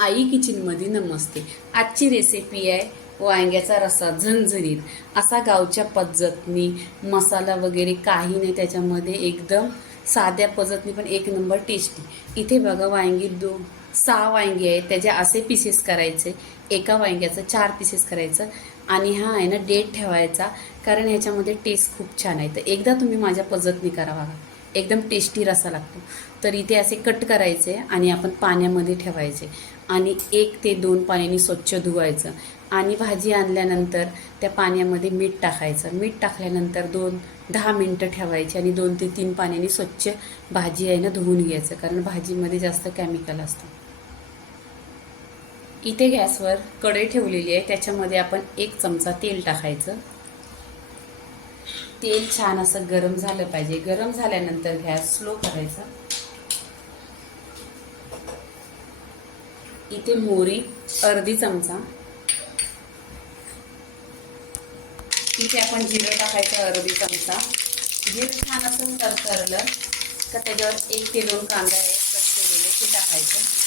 आई किचनमध्ये नमस्ते. आजची रेसिपी आहे वांग्याचा रस्सा झणझणीत. असा गावच्या पद्धतनी मसाला वगैरे काही नाही त्याच्यामध्ये एकदम साध्या पद्धतनी पण एक नंबर टेस्टी इथे बघा वांगी दो सहा वांगी आहेत त्याचे असे पीसेस करायचे. एका वांग्याचं चार पीसेस करायचं आणि हा आहे ना डेट ठेवायचा कारण ह्याच्यामध्ये टेस्ट खूप छान आहे. तर एकदा तुम्ही माझ्या पद्धतनी करा बघा. एकदम टेस्टी रसा लागतो. तर इथे असे कट करायचे आणि आपण पाण्यामध्ये ठेवायचे. आणि एक ते दोन पाण्याने स्वच्छ धुवायचं. आणि भाजी आणल्यानंतर त्या पाण्यामध्ये मीठ टाकायचं. मीठ टाकल्यानंतर दोन दहा मिनटं ठेवायची आणि दोन ते तीन पाण्याने स्वच्छ भाजी आहे ना धुवून घ्यायचं. कारण भाजीमध्ये जास्त केमिकल असतं. इथे गॅसवर कढई ठेवलेली आहे. त्याच्यामध्ये आपण एक चमचा तेल टाकायचं. तेल छान असं गरम झालं पाहिजे. गरम झाल्यानंतर गॅस स्लो करायचा. इथे मोरी अर्धी चमचा. इथे आपण जिरं टाकायचं अर्धी चमचा. जिरं छान असं तरतरलं का त्याच्यावर एक ते दोन कांदा आहे कट केलेले ते टाकायचं.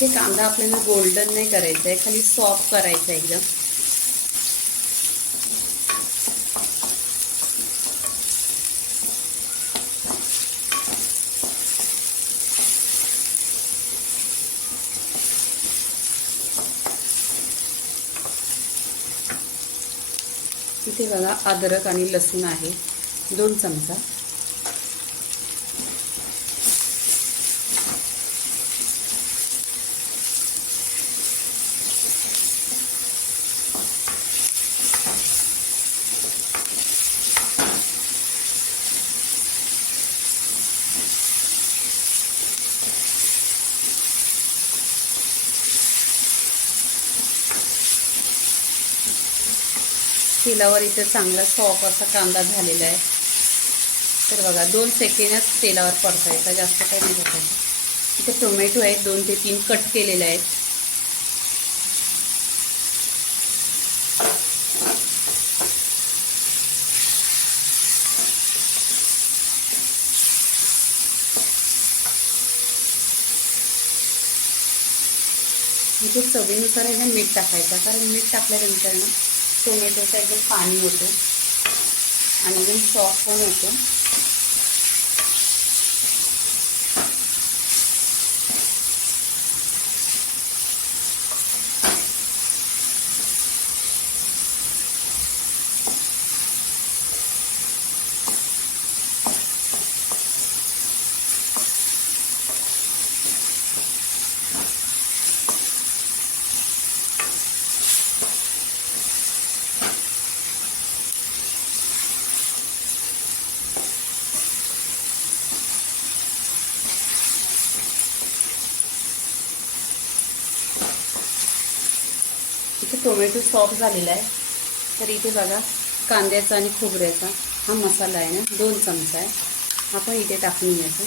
इथे कांदा आपल्याला गोल्डन नाही करायचा आहे खाली सॉफ्ट करायचा आहे एकदम. इथे बघा अद्रक आणि लसूण आहे दोन चमचा. तेलावर इथं चांगला सॉफ असा कांदा झालेला आहे. तर बघा दोन सेकंडच तेलावर परतायचा जास्त काही नाही टाकायचं इथे टोमॅटो आहेत दोन ते तीन कट केलेले आहेत. इथे चवीनुसार आहे ना मीठ टाकायचं. कारण मीठ टाकल्यानंतर ना टोमॅटोचा एकदम पाणी होतो. आणि एकदम सॉफ्ट पण होतो. इथे टोमॅटो सॉफ्ट झालेला आहे. तर इथे बघा कांद्याचा आणि खोबऱ्याचा हा मसाला आहे ना दोन चमचा आहे. हा पण इथे टाकून घ्यायचा.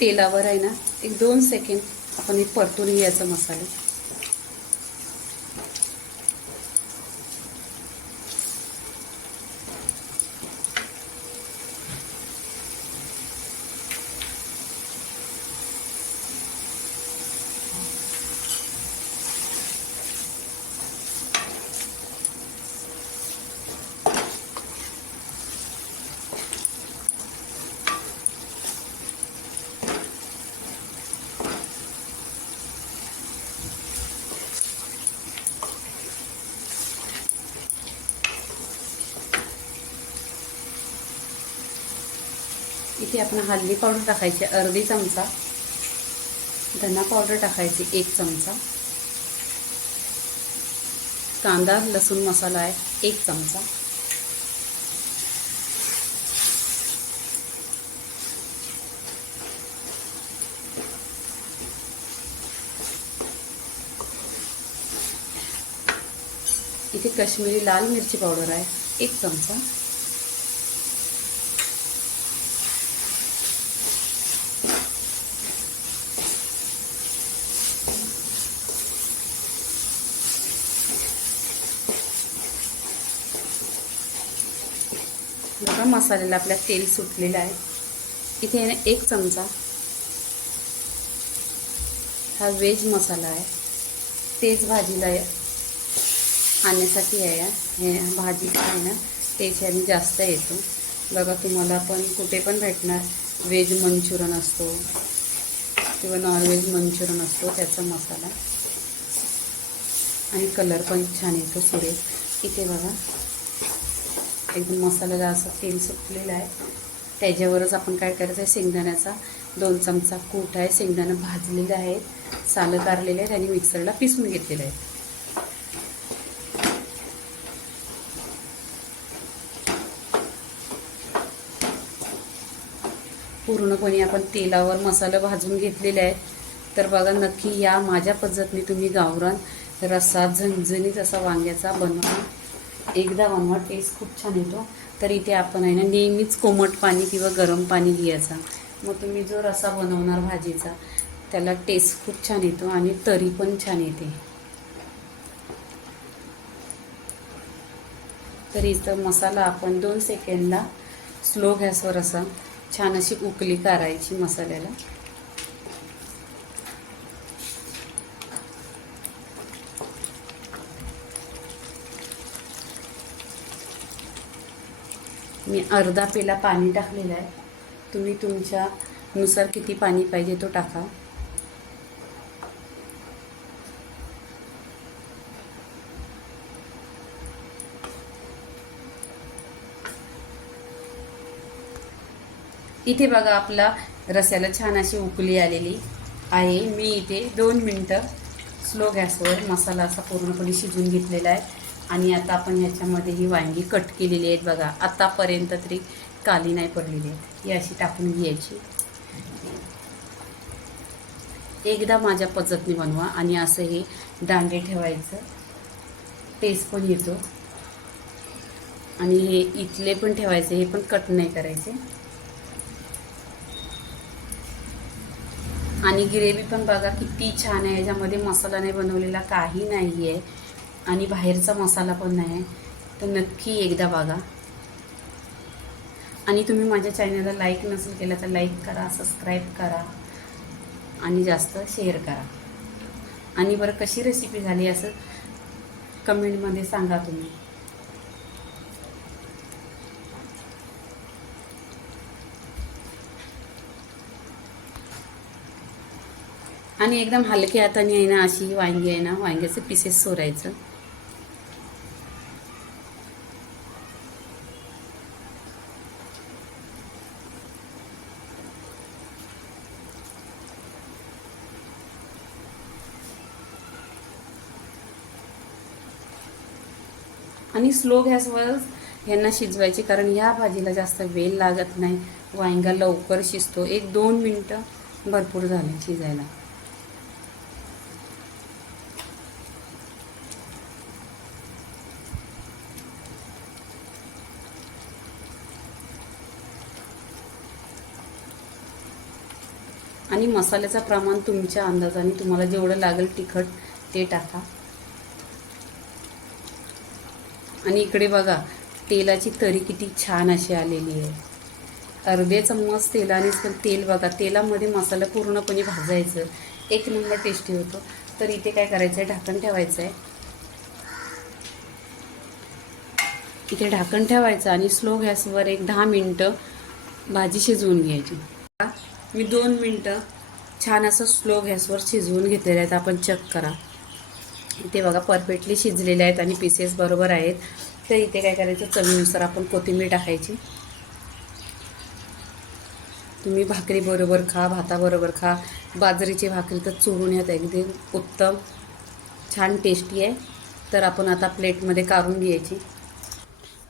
तेलावर आहे ना एक दोन सेकंड आपण हे परतून घ्यायचं मसाले. ती आपण हल्दी पावडर टाकायची अर्धी चमचा. धना पावडर टाकायची एक चमचा. कांदा लसूण मसाला आहे एक चमचा. इथे कश्मीरी लाल मिरची पावडर आहे एक चमचा. मसाल्याला आपल्या तेल सुटलेलं आहे. इथे आहे ना एक चमचा. हा व्हेज मसाला आहे. तेच भाजीला आणण्यासाठी आहे हे भाजी आहे ना टेस्ट याने जास्त येतो. बघा तुम्हाला पण कुठे पण भेटणार व्हेज मंचुरन असतो किंवा नॉनव्हेज मंचुरन असतो त्याचा मसाला. आणि कलर पण छान येतो सुरेख. इथे बघा. एकदम मसाल्याला असं तेल सुटलेलं आहे. त्याच्यावरच आपण काय करायचं आहे? शेंगदाण्याचा दोन चमचा कूट आहे. शेंगदाणं भाजलेलं आहे. सालं कारलेलं आहेत आणि मिक्सरला पिसून घेतलेलं आहे. पूर्णपणे आपण तेलावर मसाला भाजून घेतलेले आहेत तर बघा नक्की या माझ्या पद्धतीने तुम्ही गावरान रस्सा झणझणीत असा वांग्याचा बनवा एकदा बनवा टेस्ट खूप छान येतो. तर इथे आपण आहे ना नेहमीच कोमट पाणी किंवा गरम पाणी घ्यायचा. मग तुम्ही जो रसा बनवणार भाजीचा त्याला टेस्ट खूप छान येतो आणि तरी पण छान येते. तर इथं मसाला आपण दोन सेकंडला स्लो गॅसवर असा छान अशी उकली करायची मसाल्याला. मी अर्धा पेला पाणी टाकलेलं आहे. तुम्ही तुमच्यानुसार किती पाणी पाहिजे तो टाका. इथे बघा आपला रस्याला छान अशी उकली आलेली आहे. मी इथे दोन मिनटं स्लो गॅसवर मसाला असा पूर्णपणे शिजून घेतलेला आहे. आणि आता आपण ह्याच्यामध्ये ही वांगी कट केलेली आहेत बघा. आतापर्यंत तरी काली नाही पडलेली आहेत. ही अशी टाकून घ्यायची. एकदा माझ्या पद्धतीने बनवा आणि असं हे दांडे ठेवायचं. टेस्ट पण येतो. आणि हे इथले पण ठेवायचे हे पण कट नाही करायचे. आणि ग्रेव्ही पण बघा किती छान आहे. याच्यामध्ये मसाला नाही बनवलेला काही नाही आहे आणि बाहेरचा मसाला पण नाही आहे. तर नक्की एकदा बघा. आणि तुम्ही माझ्या चॅनलला लाईक नसेल केलं तर लाईक करा सबस्क्राईब करा आणि जास्त शेअर करा. आणि बरं कशी रेसिपी झाली असं कमेंटमध्ये सांगा तुम्ही. आणि एकदम हलक्या हाताने आहे ना अशी वांगी आहे ना वांग्याचे पीसेस सोरायचं आणि स्लो गॅसवर ह्यांना शिजवायचे कारण ह्या भाजीला जास्त वेळ लागत नाही. वांगा लवकर शिजतो. एक दोन मिनटं भरपूर झाले शिजायला. आणि मसाल्याचं प्रमाण तुमच्या अंदाजाने तुम्हाला जेवढं लागेल तिखट ते टाका. आणि इकडे बघा तेलाची तरी किती छान अशी आलेली आहे. अर्धे चम्मच तेलानेच पण तेल बघा तेलामध्ये मसाला पूर्णपणे भाजायचं. एक नंबर टेस्टी होतो. तर इथे काय करायचं आहे ढाकण ठेवायचं आहे इथे ढाकण ठेवायचं आणि स्लो गॅसवर एक दहा मिनटं भाजी शिजवून घ्यायची. मी दोन मिनटं छान असं स्लो गॅसवर शिजवून घेतलेलं आहेत आपण चेक करा. इथे बघा परफेक्टली शिजलेले आहेत आणि पीसेस बरोबर आहेत. तर इथे काय करायचं? चवीनुसार आपण कोथिंबीर टाकायची. तुम्ही भाकरी बरोबर खा भाताबरोबर खा. बाजरीची भाकरी तर चुरून येत एकदम उत्तम. छान टेस्टी आहे. तर आपण आता प्लेटमध्ये काढून घ्यायची.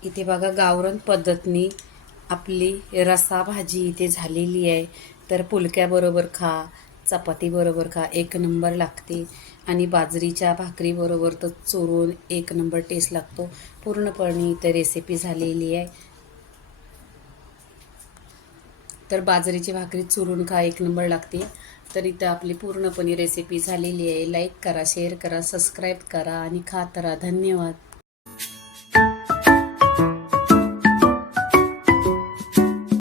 इथे बघा गावरण पद्धतीने आपली रसा भाजी इथे झालेली आहे. तर पुलक्याबरोबर खा चपाती बरोबर खा. एक नंबर लागते. आणि बाजरीच्या भाकरीबरोबर तर चोरून एक नंबर टेस्ट लागतो. पूर्णपणे इथं रेसिपी झालेली आहे. तर बाजरीची भाकरी चुरून खा एक नंबर लागते. तर इथं आपली पूर्णपणे रेसिपी झालेली आहे. लाईक करा शेअर करा सबस्क्राईब करा आणि खात राहा धन्यवाद.